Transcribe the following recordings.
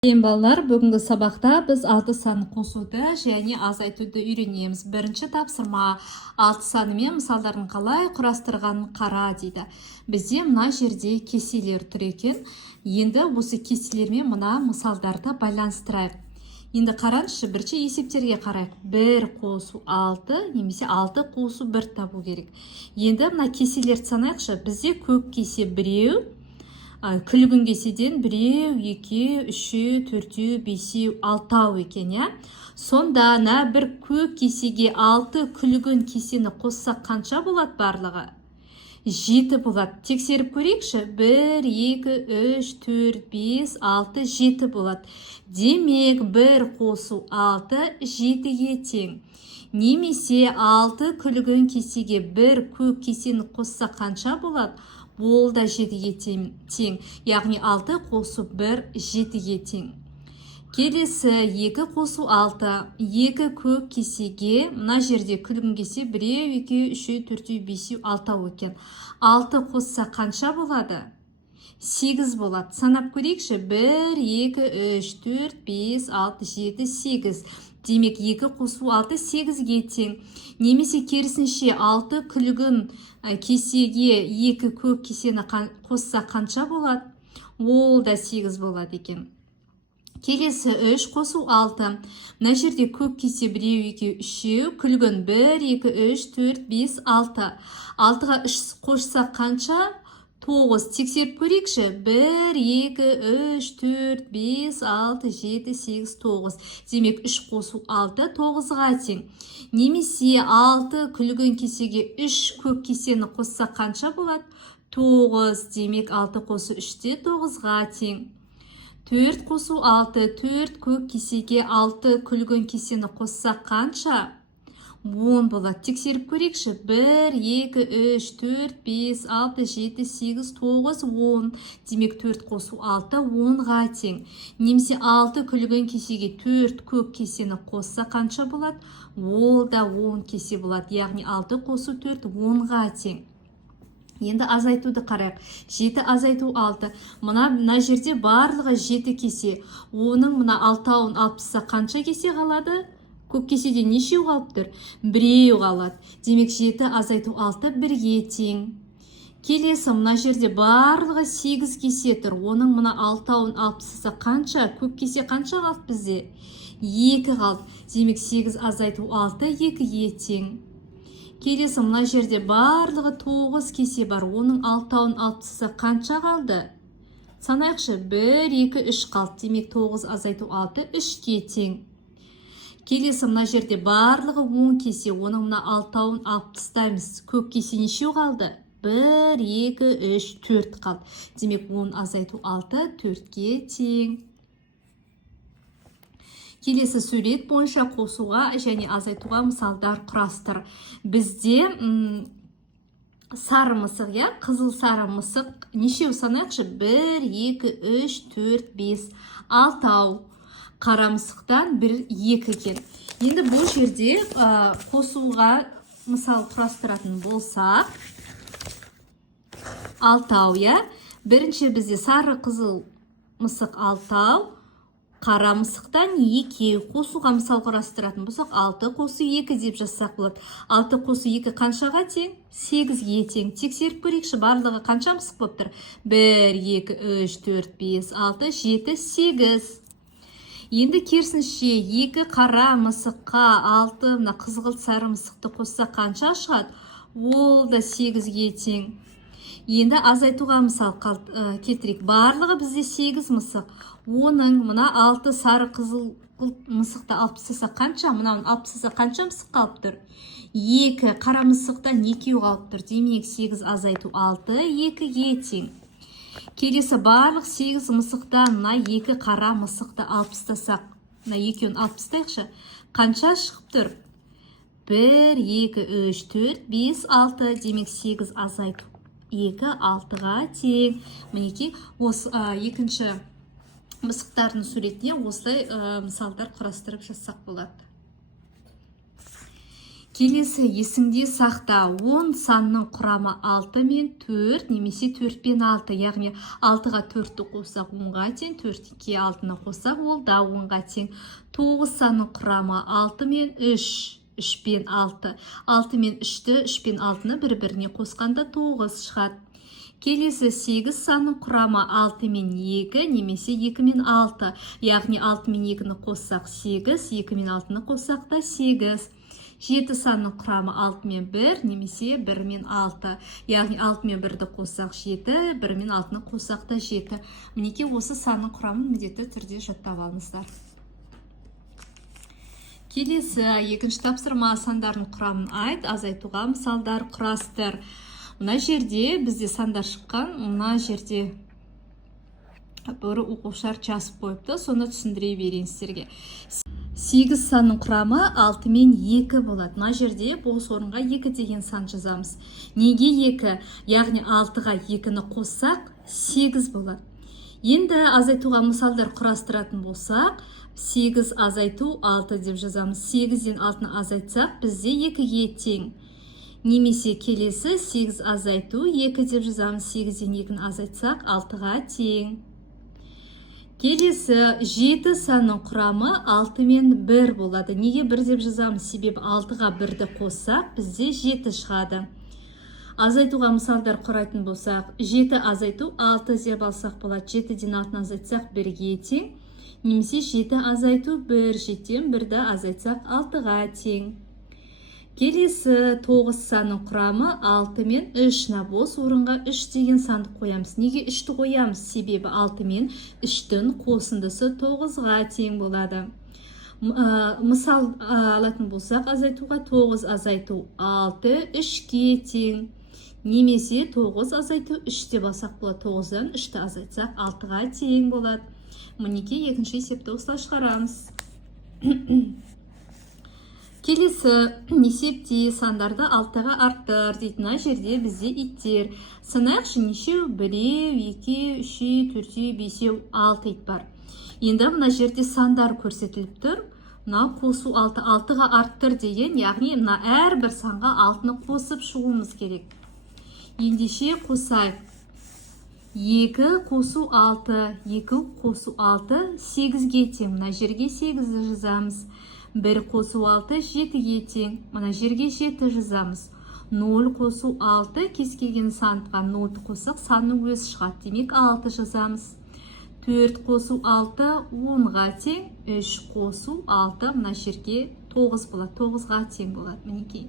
Балалар, бүгінгі сабақта біз 6 санын қосуды және азайтуды үйренеміз. Бірінші тапсырма 6 саны мен мысалдарын қалай құрастырғанын қара дейді. Бізде мына жерде кеселер тұр екен. Енді осы кеселермен мына мысалдарды байланыстырайық. Енді қараңызшы, бірінші есептерге қарайық. 1 қосу 6 немесе 6 қосу 1 табу керек. Енді мына кеселерді санайықшы. Бізде көк кесе біреу, күлгін кеседен біреу, 2, 3, 4, 5, 6 екен, я? Сонда бір көк кесеге 6 күлгін кесені қоссақ қанша болады барлығы? 7 болады. Тексеріп көрейікші. 1, 2, 3, 4, 5, 6, 7 болады. Демек, 1 қосу 6, 7-ге тең. Немесе 6 күлгін кесеге 1 көк кесені қоссақ қанша болады? Ол да 7-ге тең. Яғни 6 қосу 1, 7-ге тең. Келесі 2 қосу 6. 2 көк кесеге, мына жерде күлгін кесе 1, 2, 3, 4, 5, 6 екен. 6 қосса қанша болады? 8 болады. Санап көрейікші. 1, 2, 3, 4, 5, 6, 7, 8. Демек 2 қосу 6, 8-ге тең. Немесе керісінше 6 күлгін кесеге 2 көк кесені қосса қанша болады? Ол да 8 болады екен. Келесі 3 қосу 6. Мына жерде көк кесе 1, 2, 3, күлгін 1, 2, 3, 4, 5, 6. 6-ға 3 қосса қанша? 9. Тексеріп көрейікші. 1, 2, 3, 4, 5, 6, 7, 8, 9. Демек 3 қосу 6, 9-ға тең. Немесе 6 күлгін кесеге 3 көк кесені қосса қанша болады? 9. Демек 6 қосу 3-те 9-ға тең. 4 қосу 6, 4 көк кесеге 6 күлгін кесені қосса қанша? 10 болады. Тексеріп көрейікші. 1, 2, 3, 4, 5, 6, 7, 8, 9, 10. Демек 4 қосу 6, 10-ға тең. Немесе 6 күлгін кесеге 4 көк кесені қосса қанша болады? Ол да 10 кесе болады. Яғни 6 қосу 4, 10-ға тең. Енді азайтуды қарайық. 7 азайту 6. Мына жерде барлығы 7 кесе. Оның мына 6-ын алып тастаса қанша кесе қалады? Көк кеседен нешеу қалып тұр? 1 қалады. Демек 7 азайту 6, 1-ге тең. Келесі мына жерде барлығы 8 кесе тұр. Оның мына 6-ын алып тастаса қанша? Көк кесе қанша қалды бізде? 2 қалды. Демек 8 азайту 6, 2-ге тең. Келесі мына жерде барлығы 9 кесе бар. Оның 6-ын алып тастаса қанша қалды? Санайықшы. 1, 2, 3 қалды. Демек 9 азайту 6, 3-ге тең. Келесі мына жерде барлығы 10 кесе. Оның мына 6-ын алып тастаймыз. Көк кесе нешеу қалды? 1, 2, 3, 4 қалды. Демек 10 азайту 6, 4-ге тең. Келесі сурет бойынша қосуға және азайтуға мысалдар құрастыр. Бізде сары мысық, қызыл сары мысық нешеу санайықшы? 1, 2, 3, 4, 5, 6. Қара мысықтан 1, 2 екен. Енді бұл жерде қосуға мысал құрастыратын болса 6, бірінші бізде сары қызыл мысық 6, қара мысықтан 2. Қосуға мысал құрастыратын болсақ 6 қосу 2 деп жазсақ болады. 6 қосу 2 қаншаға тең? 8-ге тең. Тексеріп көрейікші, барлығы қанша мысық болып тұр? 1, 2, 3, 4, 5, 6, 7, 8. Енді керісінше 2 қара мысыққа 6 мына қызғылт сары мысықты қосса қанша шығады? Ол да 8-ге тең. Енді азайтуға мысал келтірейік. Барлығы бізде 8 мысық. Оның мына 6 сары қызыл мысықты алып тастаса қанша? Мынауын алып тастаса қанша мысық қалып тұр? 2 қара мысықтан 2 қалып тұр. Демек 8 азайту 6, 2-ге тең. Келесі барлық 8 мысықтан мына 2 қара мысықты алып тастасақ, мына 2-ін алып тастайықшы. Қанша шығып тұр? 1, 2, 3, 4, 5, 6. Демек 8 азайту 2, 6-ға тең. Мінекей, осы екінші мысықтардың суретіне осылай мысалдар құрастырып жазсақ болады. Келесі есіңде сақта 10 санның құрамы 6 мен 4 немесе 4 пен 6. Яғни 6-ға 4-ті қосақ 10-ға тең, 4-ке 6-ны қосақ ол да 10-ға тең. 9 санның құрамы 6 мен 3, 3 пен 6. 6 мен 3-ті, 3 пен 6-ны бір-біріне қосқанда 9 шығады. Келесі 8 санның құрамы 6 мен 2 немесе 2 мен 6. Яғни 6 мен 2-ні қоссақ 8, 2 мен 6-ны қоссақ та 8. 7 санның құрамы 6 мен 1 немесе 1 мен 6. Яғни 6 мен 1-ді қоссақ 7, 1 мен 6-ны қоссақ та 7. Мінеке осы санның құрамын міндетті түрде жаттап алыңыздар. Келесі екінші тапсырма сандардың құрамын айт, азайтуға мысалдар құрастыр. Мына жерде бізде сандар шыққан, мына жерде бір оқушылар жазып қойыпты, соны түсіндіре берейін сіздерге. 8 санның құрамы 6 мен 2 болады. Мына жерде бос орынға 2 деген сан жазамыз. Неге 2? Яғни 6-ға 2-ні қоссақ 8 болады. Енді азайтуға мысалдар құрастыратын болсақ, 8 азайту 6 деп жазамыз. 8-ден 6-ны азайтсақ, бізде 2-ге тең. Немесе келесі 8 азайту 2 деп жазамыз. 8-ден 2-ні азайтсақ, 6-ға тең. Келесі 7 санның құрамы 6 мен 1 болады. Неге 1 деп жазамыз? Себебі 6-ға 1-ді қоссақ, бізде 7 шығады. Азайтуға мысалдар құрайтын болсақ, 7 азайту 6 деп алсақ болады. 7-ден 6-ны азайтсақ 1-ге тең. Немесе 7 азайту 1, 7-ден 1-ді азайтсақ 6-ға тең. Келесі 9 санның құрамы 6 мен 3. Бос орынға 3 деген санды қоямыз. Неге 3-ті қоямыз? Себебі 6 мен 3-тің қосындысы 9-ға тең болады. Мысал алатын болсақ, азайтуға 9 азайту 6, 3-ке тең. Немесе 9 азайту 3 деп алсақ болады. 9-дан 3-ті азайтсақ 6-ға тең болады. Мінеке екінші есепті осылай шығарамыз. Келесі есепте сандарды 6-ға арттыр дейтін жерде бізде иттер. Санайықшы нешеу? 1, 2, 3, 4, 5, 6 ит бар. Енді мына жерде сандар көрсетіліп тұр. Мына қосу 6, 6-ға арттыр деген, яғни мына әрбір санға 6-ны қосып шығуымыз керек. Ендеше қосайық. 2 қосу 6, 2 қосу 6, 8-ге тең. Мына жерге 8-ді жазамыз. 1 қосу 6, 7-ге тең. Мына жерге 7 жазамыз. 0 қосу 6, кез келген санға 0-ді қосақ, санның өзі шығады. Демек 6 жазамыз. 4 қосу 6, 10-ға тең. 3 қосу 6, мына жерге 9 болады. 9-ға тең болады. Мінекей.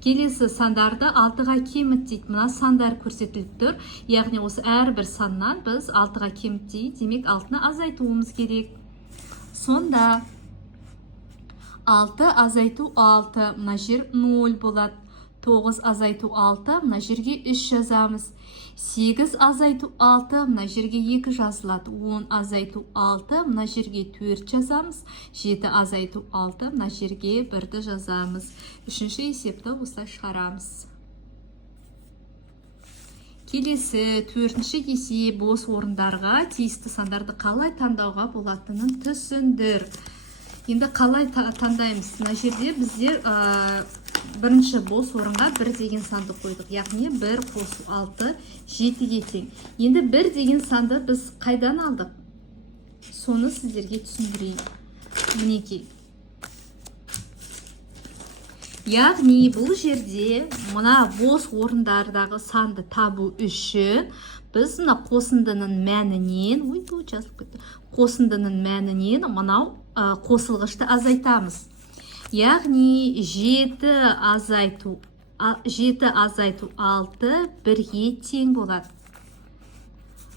Келесі сандарды 6-ға кеміт дейді. Мына сандар көрсетіліп тұр. Яғни осы әрбір саннан біз 6-ға кеміт дейді. Демек 6-ны азайтуымыз керек. Сонда 6 азайту 6, мына жер 0 болады. 9 азайту 6, мына жерге 3 жазамыз. 8 азайту 6, мына жерге 2 жазылады. 10 азайту 6, мына жерге 4 жазамыз. 7 азайту 6, мына жерге 1-ді жазамыз. Үшінші есепті осылай шығарамыз. Келесі 4-ші есеп бос орындарға тиісті сандарды қалай таңдауға болатынын түсіндір. Енді қалай таңдаймыз? Мына жерде біздер бірінші бос орынға 1 деген санды қойдық. Яғни 1 қосу 6, 7-ге тең. Енді 1 деген санды біз қайдан алдық? Соны сіздерге түсіндірейін. Мінекей. Яғни бұл жерде мына бос орындардағы санды табу үшін біз мына қосындының мәнінен, қосындының мәнінен мынау қосылғышты азайтамыз. Яғни 7 азайту 6 1-ге тең болады.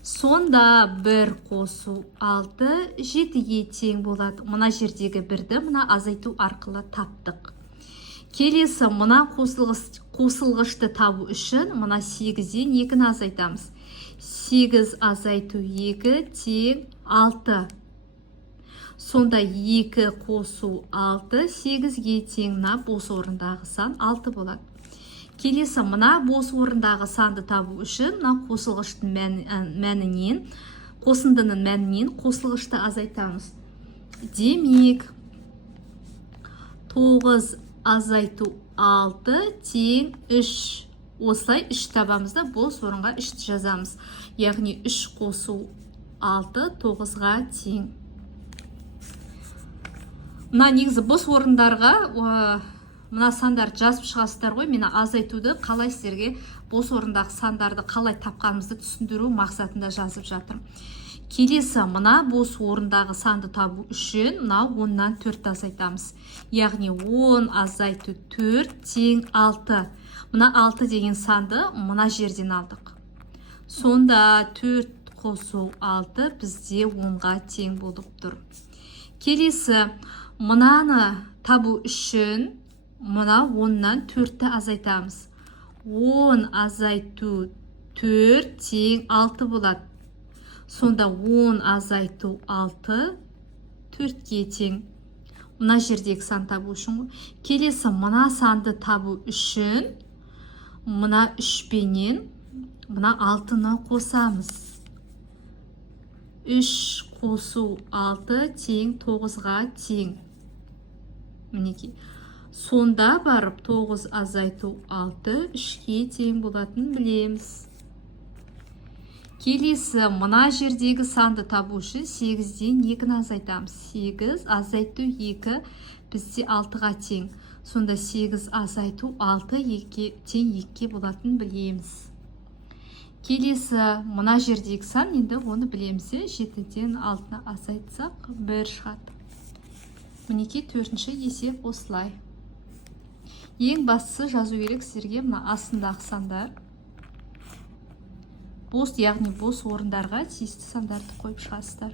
Сонда 1 қосу 6 7-ге тең болады. Мына жердегі 1-ді мына азайту арқылы таптық. Келесі мына қосылғышты табу үшін мына 8-ден 2-ні азайтамыз. 8 азайту 2 тең 6. Сонда 2 қосу 6, 8-ге тең бос орындағы сан 6 болады. Келесі мына бос орындағы санды табу үшін мына қосылғыштың мәнінен, қосындының мәнінен қосылғышты азайтамыз. Демек 9 азайту 6 тең 3. Осылай 3 табамыз да бос орынға 3 жазамыз. Яғни 3 қосу 6 9-ға тең. Мына негізі бос орындарға мына сандарды жазып шығасыздар ғой. Мені азайтуды қалай сіздерге бос орындағы сандарды қалай тапқанымызды түсіндіру мақсатында жазып жатырмын. Келесі, мына бос орындағы санды табу үшін мына 10-нан 4 азайтамыз. Яғни 10 азайту 4 тең 6. Мына 6 деген санды мына жерден алдық. Сонда 4 қосу 6 бізде 10-ға тең болып тұр. Келесі, мынаны табу үшін мына 10-нан 4-ті азайтамыз. 10 азайту 4 тең 6 болады. Сонда 10 азайту 6 4-ке тең. Мына жердегі сан табу үшін. Келесі, мына санды табу үшін мына 3 пенен мына 6-ны қосамыз. 3 қосу 6 тең 9-ға тең. Мінекей. Сонда барып 9 азайту 6 3-ке тең болатынын білеміз. Келесі, мына жердегі санды табу үшін 8-ден 2-ні азайтамыз. 8 азайту 2 бізде 6-ға тең. Сонда 8 азайту 6 тең 2-ке болатынын білеміз. Келесі, мына жердегі сан, енді оны білеміз. 7-ден 6-ны азайтсақ 1 шығады. Мінекей 4-ші есеп осылай. Ең бастысы жазу керек сіздерге мына астындағы сандар. Бос, яғни бос орындарға тиісті сандарды қойып шығасыздар.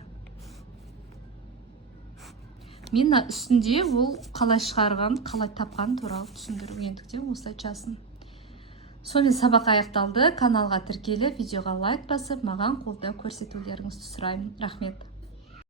Мен үстінде ол қалай шығарған, қалай тапқан туралы түсіндіргендіктен осылай жаздым. Сонымен сабақ аяқталды. Каналға тіркеліп, видеоға лайк басып, маған қолдау көрсетулеріңізді сұраймын. Рахмет.